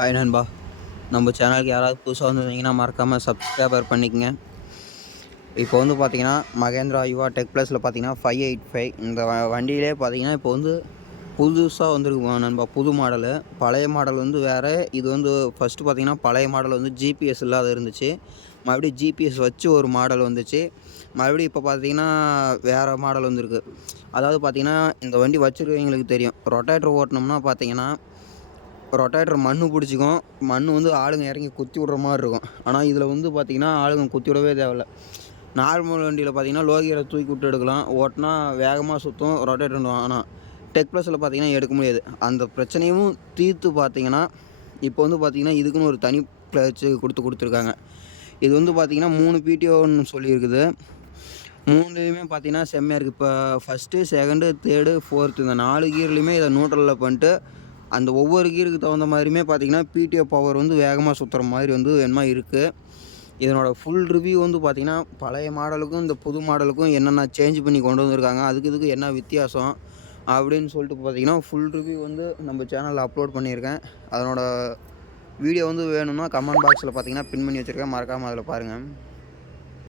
Hi நண்பா. நம்ம சேனலுக்கு யாராவது புதுசாக வந்துருந்தீங்கன்னா மறக்காமல் சப்ஸ்கிரைபர் பண்ணிக்கங்க. இப்போ வந்து பார்த்தீங்கன்னா மகேந்திரா யுவா டெக் ப்ளஸில் பார்த்தீங்கன்னா ஃபைவ் எயிட் ஃபைவ் இந்த வண்டியிலே பார்த்தீங்கன்னா இப்போ வந்து புதுசாக வந்திருக்கு நண்பா புது மாடலு பழைய மாடல் வந்து வேறு. இது வந்து ஃபஸ்ட்டு பார்த்தீங்கன்னா பழைய மாடல் வந்து ஜிபிஎஸ் இல்லாத இருந்துச்சு. மறுபடியும் ஜிபிஎஸ் வச்சு ஒரு மாடல் வந்துச்சு. மறுபடியும் இப்போ பார்த்தீங்கன்னா வேறு மாடல் வந்திருக்கு. அதாவது பார்த்தீங்கன்னா இந்த வண்டி வச்சுருக்கவங்களுக்கு தெரியும். ரொட்டேட்டர் ஓட்டினோம்னா பார்த்தீங்கன்னா ரொட்டேட்டர் மண்ணு பிடிச்சிக்கும். மண் வந்து ஆளுங்க இறங்கி குத்தி விட்ற மாதிரி இருக்கும். ஆனால் இதில் வந்து பார்த்திங்கன்னா ஆளுங்க குத்தி விடவே தேவையில்ல. நார்மல் வண்டியில் பார்த்தீங்கன்னா லோகியரை தூக்கி விட்டு எடுக்கலாம். ஓட்டினா வேகமாக சுற்றும் ரொட்டேட்டர் ஆனால் டெக் ப்ளஸில் பார்த்திங்கன்னா எடுக்க முடியாது. அந்த பிரச்சனையும் தீர்த்து பார்த்தீங்கன்னா இப்போ வந்து பார்த்தீங்கன்னா இதுக்குன்னு ஒரு தனி கிளச்சு கொடுத்து கொடுத்துருக்காங்க. இது வந்து பார்த்திங்கன்னா மூணு பிடிஓன்னு சொல்லியிருக்குது. மூணுலேயுமே பார்த்தீங்கன்னா செம்மையாக இருக்குது இப்போ ஃபஸ்ட்டு செகண்டு தேர்டு ஃபோர்த்து இந்த நாலு கீர்லேயுமே இதை நியூட்ரலில் பண்ணிட்டு அந்த ஒவ்வொரு கீருக்கு தகுந்த மாதிரியுமே பார்த்தீங்கன்னா பிடிஓ பவர் வந்து வேகமாக சுற்றுற மாதிரி வந்து வேணுமா இருக்குது இதனோட ஃபுல் ரிவ்யூ வந்து பார்த்திங்கன்னா பழைய மாடலுக்கும் இந்த புது மாடலுக்கும் என்னென்ன சேஞ்ச் பண்ணி கொண்டு வந்திருக்காங்க அதுக்கு இதுக்கு என்ன வித்தியாசம் அப்படின்னு சொல்லிட்டு பார்த்தீங்கன்னா ஃபுல் ரிவ்யூ வந்து நம்ம சேனலில் அப்லோட் பண்ணியிருக்கேன். அதனோட வீடியோ வந்து வேணும்னா கமெண்ட் பாக்ஸில் பார்த்தீங்கன்னா பின் பண்ணி வச்சுருக்கேன். மறக்காமல் அதில் பாருங்கள்